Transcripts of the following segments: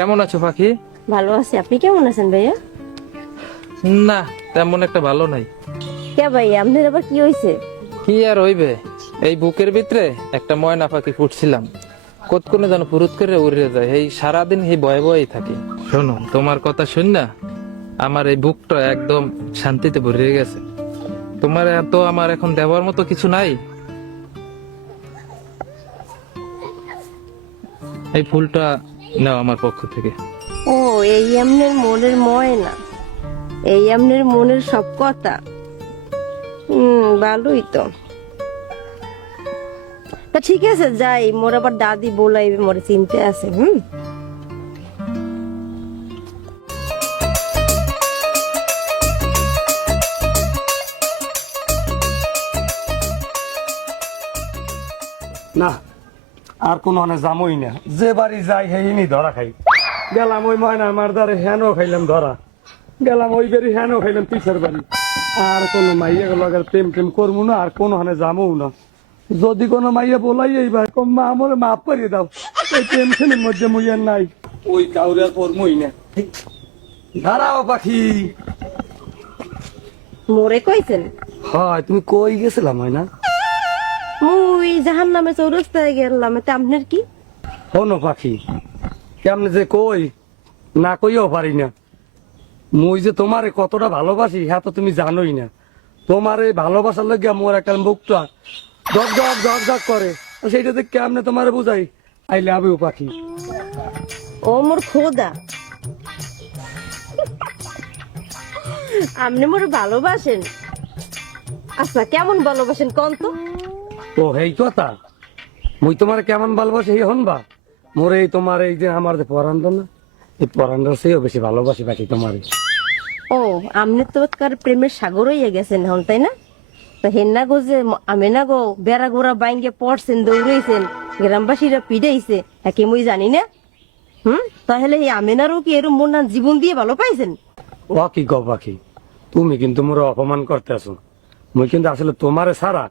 কেমন আছো পাখি? ভালো আছি, আপনি কেমন আছেন ভাইয়া? না, তেমন একটা ভালো নাই। কে ভাইয়া, আপনার আবার কি হয়েছে? কি আর হইবে, এই বুকের ভিতরে একটা ময়না পাখি ফুটছিলাম, কতক্ষণে যেন ফুরুত করে উড়ে যায়, এই সারাদিন এই ভয়ে ভয়েই থাকি। শোনো, তোমার কথা শুন না আমার এই বুকটা একদম শান্তিতে ভরে গেছে। তোমার এত আমার এখন দেওয়ার মতো কিছু নাই। এই ফুলটা নাও আমার পক্ষ থেকে। ও, এই আপনার মনের ময়না, এই আপনার মনের সব কথা। ভালোই তো। তা ঠিক আছে, যাই। মোর আবার দাদি বলাইবে, মোরে চিনতে আছে। না, আর কোনো মানে জামই না। যে বাড়ি যাই হেইনি ধরা খাই। গেলাম ওই ময়না আমার দ্বারে হেনও খাইলাম ধরা, গেলাম ওই বাড়ি হেনও খাইলাম পিছের বাড়ি। আর কোনো মাইয়া লগে প্রেম টেম করবো না, আর কোনো হানে যামও না। যদি কোনো মাইয়া বলাই এইবার মা আমার মাফ করিয়ে দাও, এই টেনশনের মধ্যে মুইয়ার নাই, ওই কাউরে আর পড়মই না। দাঁড়াও পাখি। মোরে কইছেন? হয়, তুমি কই গেছিলাম ময়না? মুই জাহান নামে চৌরাস্তায় গেলাম, তা আপনার কি? হনো পাখি, কেমনে যে কই না কইও পারি না। মুই যে তোমারে কতটা ভালোবাসি হ্যাঁ তো তুমি জানোই না। তোমার এই ভালোবাসার লাগিয়া মোর একটা বুকটা ধক ধক ধক ধক করে, সেইটা যে কেমনে তোমারে বুঝাই। আই লাভ ইউ পাখি। ও মোর খোদা, আপনি মোর ভালোবাসেন? আচ্ছা, কেমন ভালোবাসেন কোন তো? ও এই কথা, মুই তোমার কেমন ভালোবাসি এই হনবা। মোর এই তোমার এই যে আমার যে পরান্ড না, এই পরান্ডার চেয়েও বেশি ভালোবাসি পাখি তোমারে। ও, আপনি তো কার প্রেমের সাগর হইয়া গেছেন এখন, তাই না? তা হেন্না গো যে আমি না গো বেড়া গোড়া বাইঙ্গে পড়ছেন, দৌড়াইছেন, গ্রামবাসীরা পিড়াইছে, একে মুই জানি না। তাহলে এই আমেনারও কি এরম মন না জীবন দিয়ে ভালো পাইছেন? ও কি গো পাখি, তুমি কিন্তু মোর অপমান করতে আসো। মুই কিন্তু আসলে তোমারে ছাড়া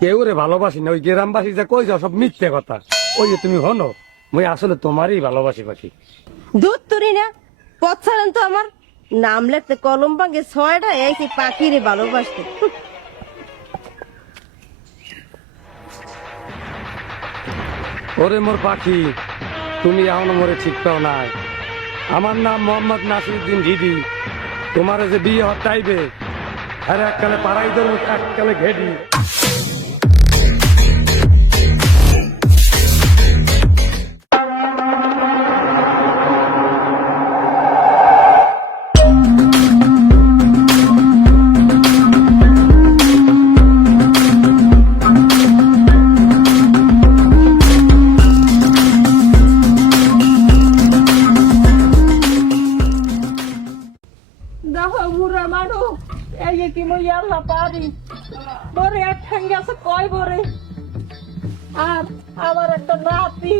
কেউ রে ভালোবাসি না। ওই গ্রামবাসী যে কই যাও সব মিথ্যে কথা। ওই যে তুমি হনো, মুই আসলে তোমারই ভালোবাসি পাখি। দুধ তুরি না, পথ ছাড়েন তো আমার। নাম লেখতে কলম ভাঙে 6টা, এই সেই পাখিরে ভালোবাসতে। ওরে মোর পাখি, তুমি এখনো মোরে ঠিক পাও নাই। আমার নাম মোহাম্মদ নাসিরউদ্দিন ঢিডি। তোমারে যে বিয়ে হটাইবে, আর এককালে পাড়াই ধরবো, এককালে ঘেডি। দেখো বুড়া মানুষ, এই কি মই আল্লাহ পারি বরে এক ঠ্যাঙ্গে আছে কয় বরে। আর আমার একটা নাতি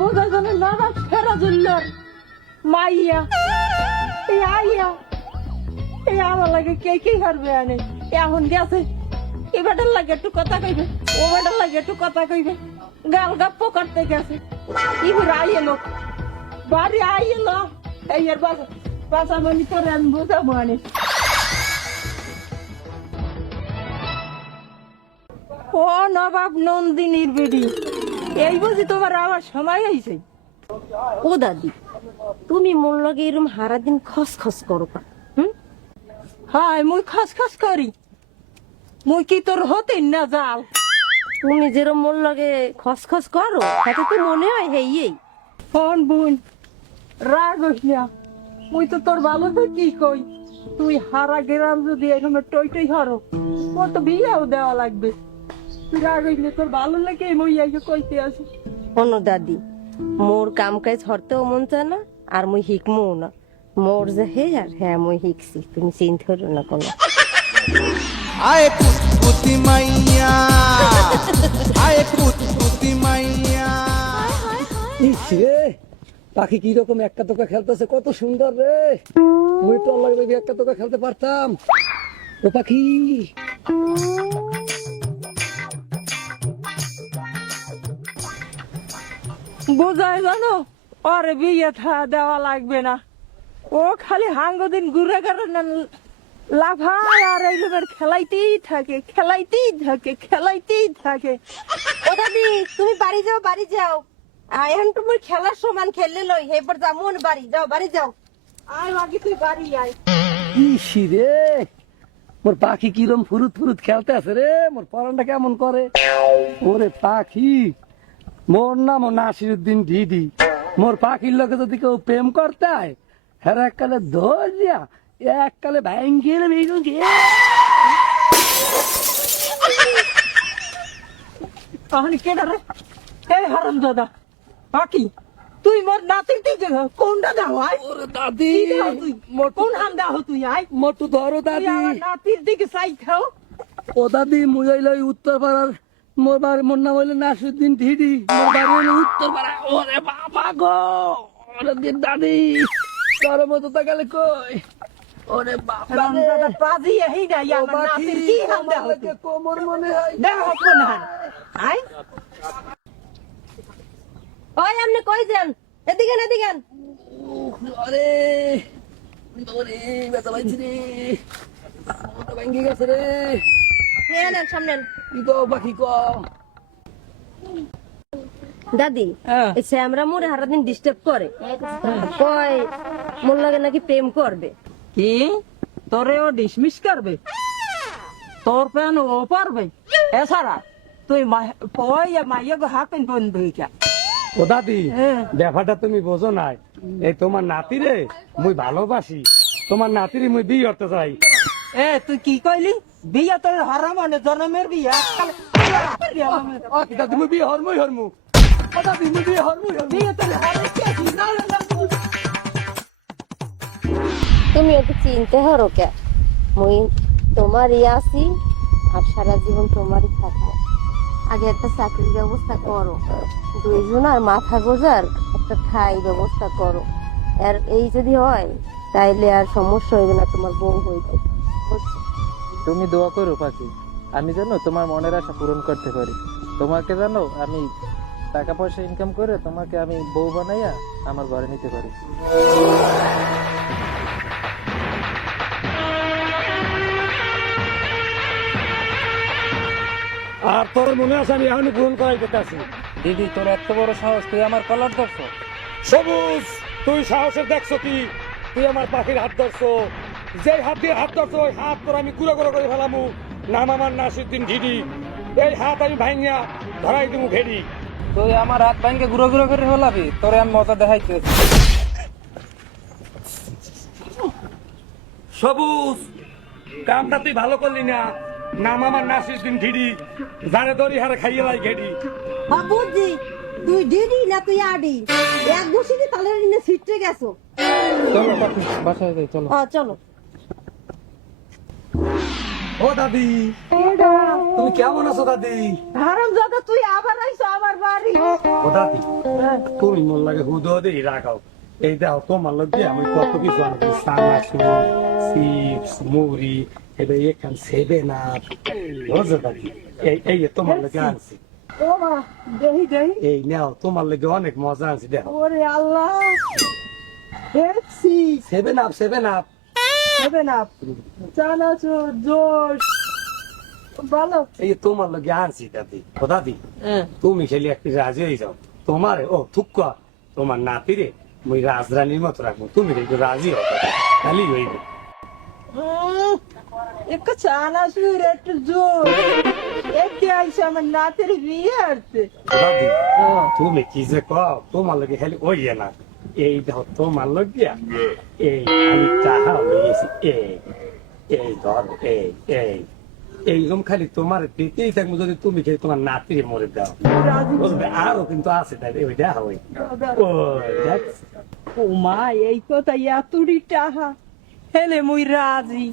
বোঝা জানে নানা ফেরা জুল্লার মাইয়া, এই আইয়া এই আমার লাগে কে কি হারবে আনে। এখন গেছে এ বেটার লাগে একটু কথা কইবে, ও বেটার লাগে একটু কথা কইবে, গাল গাপ্প করতে গেছে। ইবুর আইয়ে লোক বাড়ি আইয়ে লো, এই এর বাসা মনি করে আমি বোঝাবো আনে। ও নবাব নন্দিনীর বেডি, এই বুঝি তোমার আমার সময় হয়েছে। ও দাদি, তুমি মোর লগে এরম সারাদিন খসখস করো কা? হাই মুই খসখস করি, মুই কি তোর হতে না জাল? তুমি যেরম মোর লগে খসখস করো, তাতে তো মনে হয় হেই। ফোন বুন রাগ হইস না, মুই তো তোর ভালো তো কি কই। তুই হারা গ্রাম যদি এরকম টই টই হরো, তোর তো বিয়েও দেওয়া লাগবে। তুই রাগ হইস না, তোর ভালো লাগে মুই আইকে কইতে আসি। শোনো দাদি, মোর কাম কাজ হরতেও মন চায় না, আর মুই শিখমো না। মোর যে হে আর হ্যাঁ মুই শিখছি, তুমি চিন্তা করো না কোনো। আয় কুতকুতি মাইয়া, আয় কুতকুতি মাইয়া। রে পাখি কি রকম একটা তোকা খেলতেছে, কত সুন্দর রে। মুই তো আল্লাহ যদি একটা তোকা খেলতে পারতাম। ও পাখি, বোঝায় জানো, ওরে বিয়ে দেওয়া লাগবে না। ও খালি হাঙ্গদিন ঘুরে কারণ লাফায় আর এইরকমের খেলাইতেই থাকে, খেলাইতেই থাকে, খেলাইতেই থাকে। ও দাদি তুমি বাড়ি যাও, বাড়ি যাও। এখন তুমি খেলার সমান খেললে লই, এবার যামুন বাড়ি যাও, বাড়ি যাও। আয় বাকি তুই বাড়ি আয়। ইসি রে, মোর পাখি কিরম ফুরুত ফুরুত খেলতে আছে রে, মোর পরানটা কেমন করে। ওরে পাখি, মোর নাম নাসিরুদ্দিন ডিডি। মোর পাখির লোকে যদি কেউ প্রেম করতে হয়, হ্যাঁ এককালে ধরিয়া এককালে ভাঙ্গিয়ে বেরোগে। তাহলে কেডা রে? এই হারাম দাদা বাকি তুই মোর নাতির দিকে কোনটা দাও? আয় ওরে দাদি, কি দাও তুই? কোন হাম দাও তুই? আয় মোটু ধরো তুই দাদি। আমার নাতির দিকে চাই খাও। ও দাদি, মুই হইল উত্তর পাড়ার, মোর নাম হইল নাসিরুদ্দিন ডিডি, মোর বাড়ি হইল উত্তর পাড়া। ওরে বাবা গো, ওরে দিন দাদি, তোর মতো তাকালে কই। ওরে বাবা হারাম দাদা পাজি এই না আমার নাতির কি হাম দাও তুই? কোমর মনে হয়। দেখো কোন হাম। আয় ওই আপনি কই যান? এদিকে না, এদিকে আন। আরে ওরে ব্যথা পাইছি রে, ওটা ভাঙ্গি গেছে রে। নিয়ে আনেন, সামনে আন। কি কও পাখি কও। দাদি হ্যাঁ। এই শ্যামরা মোরে সারাদিন ডিস্টার্ব করে, কয় মোর লাগে নাকি প্রেম করবে। কি তোরে ও ডিসমিস করবে? তোর পেন ও পারবে? এছাড়া তুই মাইয়া গো হাকেন বন্ধু হইকা। ও দাদি, হ্যাঁ। ব্যাপারটা তুমি বোঝো নাই। এই তোমার নাতিরে মুই ভালোবাসি, তোমার নাতিরে মুই বিয়ে করতে চাই। এ তুই কি কইলি? বিয়া তোর হারাম মানে জন্মের বিয়া। ও দাদি, মুই বিয়ে হরমুই হরমু। ও দাদি, মুই বিয়ে হরমুই হরমু। বিয়া তোর হারাম কি আছে? না, না, না। তুমি ওকে চিনতে হরো কে? মুই তোমারই আছি আর সারা জীবন তোমারই থাকবো। আগে একটা চাকরির ব্যবস্থা করো, দুইজন আর মাথা গোজার একটা ঠাই ব্যবস্থা করো। আর এই যদি হয় তাইলে আর সমস্যা হইবে না, তোমার বউ হইবে। বুঝছো? তুমি দোয়া করো পাখি, আমি জানো তোমার মনের আশা পূরণ করতে পারি। তোমাকে জানো আমি টাকা পয়সা ইনকাম করে তোমাকে আমি বউ বানাইয়া আমার ঘরে নিতে পারি। আর তোর মনে আছে আমি এখনই পূরণ করাইতে আছি। দিদি তোর এত বড় সাহস, তুই আমার কলার ধরছো? সবুজ, তুই সাহসের দেখছো কি? তুই আমার পাখির হাত ধরছো, যে হাত দিয়ে হাত ধরছো ওই হাত তোর আমি গুঁড়ো গুঁড়ো করে ফেলামু। নাম আমার নাসিরুদ্দিন ডিডি, এই হাত আমি ভাঙিয়া ধরাই দিমু ভেড়ি। তুই আমার হাত ভাঙ্গে গুঁড়ো গুঁড়ো করে ফেলাবি, তোরে আমি মজা দেখাইতে। সবুজ, কামটা তুই ভালো করলি না। নাম আমার নাসিরুদ্দিন ডিডি, যারে দড়ি হারে খাইয়ে লাই ঘেড়ি। বাবুজি তুই ডিডি না তুই আডি? এক বসিতে তালের নিয়ে ছিটতে গেছো। চলো পাখি বাসায় যাই, চলো। চলো। ও দাদি, তুমি কেমন আছো দাদি? হারাম দাদা তুই আবার আইছো আমার বাড়ি। ও দাদি, তুমি মোর লাগে হুদো দিয়ে রাখাও। এই দেখো তোমার লোক দিয়ে আমি কত কিছু আনছি, সানাসুর, চিপস, মুড়ি, এবার এখান সেবে না। বুঝছো দাদি, এই তোমার লোকে আনছি। ও মা দেহি দেহি। এই নাও, তোমার লোকে অনেক মজা আনছি, দেখো। ওরে আল্লাহ, দেখছি সেভেন আপ, সেভেন আপ। হবে না। চানাচুর জোশ ভালো। এই তোমার লোকে আনছি দাদি। ও দাদি, তুমি খেলি একটু রাজি হয়ে যাও। তোমার ও থুক্কা, তোমার নাতিরে মুই রাজরানীর মতো রাখবো, তুমি একটু রাজি হও দাদি, খালি হইবে। একটু চানাচুর একটু জোশ এতে আইসে আমার নাতের বিয়ে আসছে। দাদি, তুমি কি যে কও, তোমার লোকে খালি ওই না। এই দেখো তোমার লোক গিয়া, এই আমি চাহা হয়েছি, এই ধর, এইরকম খালি তোমার পেতেই থাকবো। যদি তুমি খেয়ে তোমার নাতিরে মরে দাও, বুঝবে? আরো কিন্তু আছে তাই, ওই দেখা ওই দেখ। ও মা, এই কথা এতটি টাহা হেলে মুই রাজি।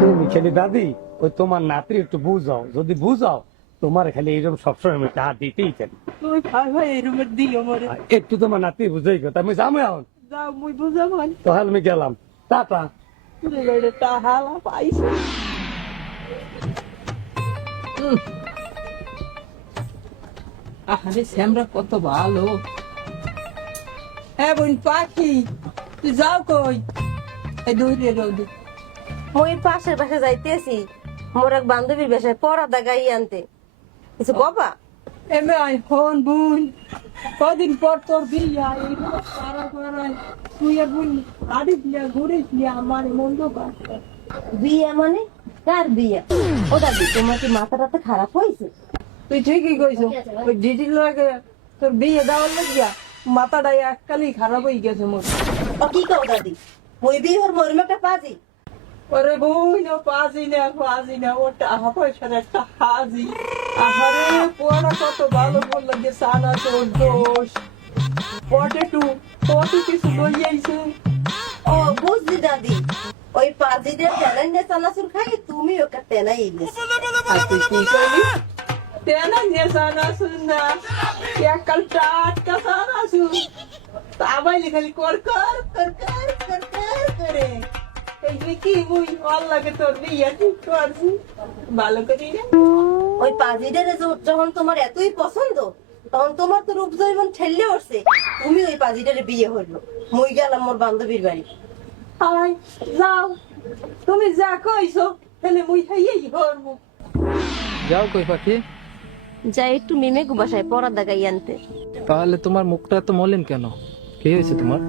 তুমি খেলি দাদি ওই তোমার নাতির একটু বুঝাও, যদি বুঝাও তোমার খালি এইরকম সবসময় আমি টাকা দিতেই থাকি। তুই ভাই ভাই এই রুমের দিও মরে। একটু তোমার নাতি বুঝাই কথা, আমি যাবো এখন। যাও মুই বুঝাবান। তাহলে আমি গেলাম, টাটা। টাহা পাইছে। আরে শ্যামরা কত ভালো, হ্যাঁ বোন পাখি তুই যাও কই এই দৌড়ে রোদ মই পাশের বাসা যাইতেছি, মোর এক বান্ধবীর বাসায় পরাদা গাই আনতে। কিছু কবা? এমে আয় ফোন বোন কদিন পর তোর বিয়া এইগুলো সারা করায় তুই আর বোন আড়িস না ঘুরিস না আমার মন্দ কাজটা বিয়ে মানে কার বিয়ে? ও দাদি, তোমার কি মাথা টাথা খারাপ হয়েছে? তুই ঠিকই কইছ ওই ডিডি লাগে তোর বিয়ে দেওয়ার লাগিয়া মাথাটা এককালই খারাপ হয়ে গেছে মোর ও কি কও দাদি, ওই বিয়ে ওর মরিম একটা পাজি। ওরে বোন ও পাজি না ও টাকা পয়সার একটা হাজি আহারে পোয়ারা কত ভালো বললো যে সানা তোর দোষ পটেটু কত কিছু লইয়াইছে ও বুঝলি দাদি, ওই পাজিদের জানাই না চানাচুর খাই, তুমি ওকে তেনাই এনেছো। আর তুই কি করবি তেনা নিয়ে সানা শুন না এককাল টাটকা সানা শুন তাবাইলে খালি কর করে এই যে কি মুই আল্লাহকে তোর বিয়ে ঠিক করছি ভালো করি না ওই পাজিদের যখন তোমার এতই পছন্দ, তখন তোমার তো রূপ জৈবন ঠেললে উঠছে, তুমি ওই পাজিটারে বিয়ে হইলো। মুই গেলাম মোর বান্ধবীর বাড়ি। আয় যাও তুমি যা কইছো তাহলে মুই খাইয়েই করবো যাও কই পাখি? যাই একটু মিমে বাসায় পরাদা গাই আনতে। তাহলে তোমার মুখটা তো মলিন কেন? কি হয়েছে তোমার?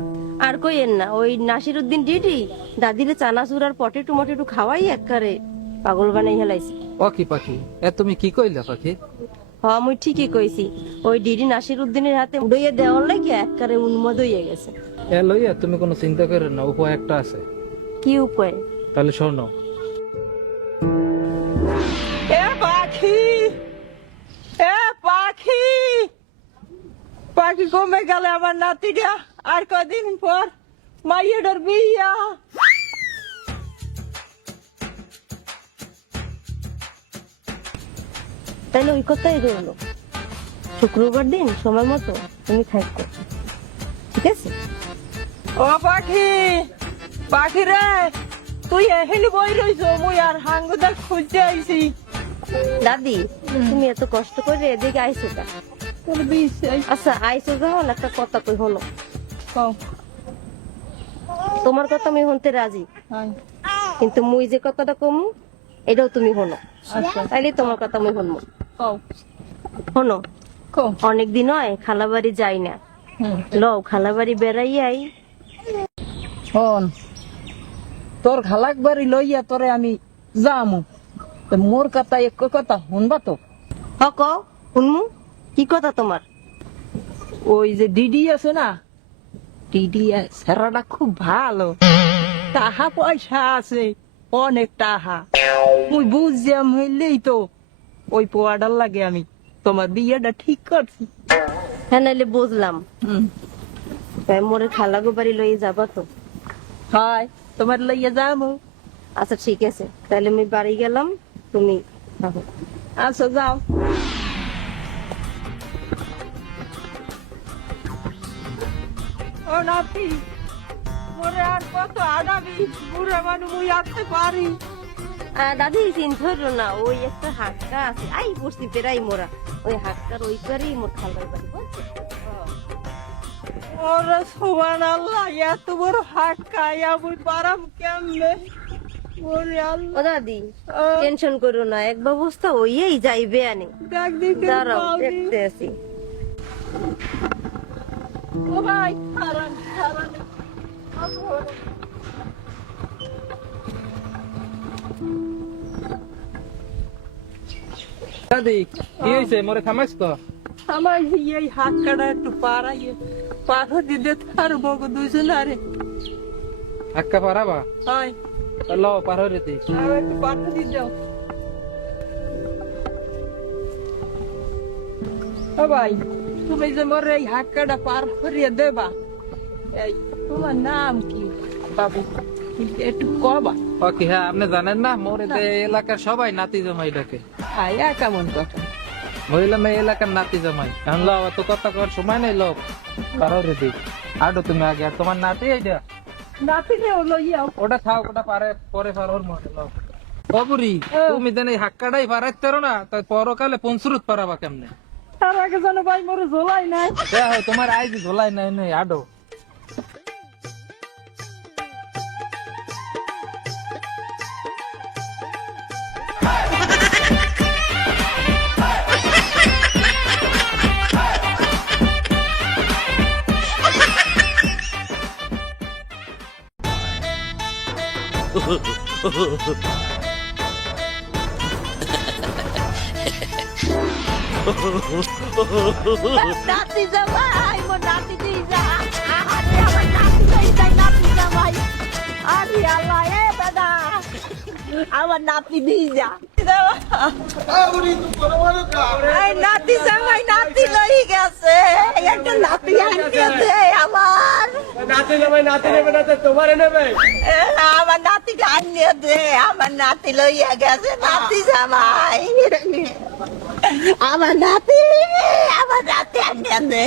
আর কইেন না, ওই নাসিরউদ্দিন ডিডি দাদিরে চানাচুর আর পটেটো মটেটো খাওয়াই একবারে পাগল বানাই হেলাইছে। ও কি পাখি, এ তুমি কি কইলা পাখি? হ্যাঁ মুই ঠিকই কইছি, ওই ডিডি নাসিরউদ্দিনের হাতে উড়িয়ে দেওয়ার লাগে একবারে উন্মাদ হইয়া গেছে। এ লইয়া তুমি কোনো চিন্তা করো না, উপায় একটা আছে। কি উপায়? তাহলে শোনো। এ পাখি পাখি কমে গেলে আমার নাতিটা আর কদিন পর মাইয়েটার বিয়া তাইলে ওই কথাই রইলো, শুক্রবার দিন সময় মতো তুমি থাকো, ঠিক আছে? ও পাখি রে তুই এখানে বই রইছ মুই আর হাঙ্গুদা খুঁজতে আইছি দাদি, তুমি এত কষ্ট করে এদিকে আইসো কা? তোর বিষয় আচ্ছা আইসো যখন একটা কথা কই হলো, কও তোমার কথা আমি শুনতে রাজি, হাই কিন্তু মুই যে কথাটা কমু এটাও তুমি হলো, আচ্ছা তাইলে তোমার কথা আমি শুনবো। কও শোনো, কও অনেকদিন হয় খালাবাড়ি যাই না, লও খালাবাড়ি বেড়াই আই। শোন তোর খালাক বাড়ি লইয়া তোরে আমি যামু তো মোর কথা এক কথা শুনবা তো হক শুনমু, কি কথা তোমার? ওই যে ডিডি আছে না, ডিডি সেরাটা খুব ভালো, টাকা পয়সা আছে অনেক টাকা, মুই বুঝছিলাম হইলেই তো ওই পোয়াডার লাগে আমি তোমার বিয়েটা ঠিক করছি। হ্যাঁ নাইলে বুঝলাম, তাই মোরে খালাগো বাড়ি লইয়ে যাবা তো? হয় তোমার লইয়া যাবো। আচ্ছা ঠিক আছে, তাহলে আমি বাড়ি গেলাম, তুমি থাকো। আচ্ছা যাও। ও নাতি মোরে আর কত আডাবি, বুড়া মানুষ মুই আসতে পারি। দাদি চিন্তা করো না, ওই একটা হাক্কা আছে, আই বসছি পেরাই মোরা, ওই হাক্কার ওই পারেই মোর খালার বাড়ি, বুঝছো? ওরে সুবহানাল্লাহ, এত বড় হাট খাইয়া মুই পারাম কেমনে? ওরে আল্লাহ। ও দাদি টেনশন করো না, এক ব্যবস্থা হইয়েই যাইবে আনে, দেখ দেখি দাঁড়াও দেখতে আছি। ও ভাই হারান হারান দাদি কি হয়েছে, মোরে থামাইছ তো? আমার এই হাত কাটা একটু পাড়াইয়ে পাথর দিতে তার বক দুইজন আরে হাক্কা পারাবা? হয় লো পার হয়ে রেতি। আর একটু পাথর দিয়ে দাও। ও ভাই তুমি যে মোর এই হাত কাটা পার করিয়ে দেবা, এই তোমার নাম কি বাবু একটু কবা? ও কি, হ্যাঁ আপনি জানেন না, মোর এতে এলাকার সবাই নাতি জামাই ডাকে। আয়া কেমন কথা বললাম এই এলাকার নাতি জামাই। এখন লো, অত কথা কর সময় নেই, লোক পার হয়ে রেতি। আডো তুমি আগে, আর তোমার নাতি এইটা নাতিকে লইয়াও। ওটা খাও, ওটা পারে পরে পার হর মনে লো। বাবুরি তুমি দেন এই হাক্কাটাই পারাইতে পারো না, তাই পরকালে পঞ্চুরত পারাবা কেমনে? তার আগে যেন ভাই মোরে ঝোলাই নাই। দেখো তোমার আইজি ধোলাই নাই নাই, আডো নাতি জামাই মো নাতি দিয়ে যা আরে আমার নাতি দিয়ে যা নাতি জামাই আরে আল্লাহ এ দাদা আমার নাতি দিয়ে যা এই নাতি জামাই নাতি লই গেছে একটা নাতি আনতে আমার নাতি নেবে না তো তোমারে নেবে। আমার নাতি আনিয়ে দে আমার নাতি লইয়া গেছে নাতি জামাই আমার নাতি আনিয়ে দে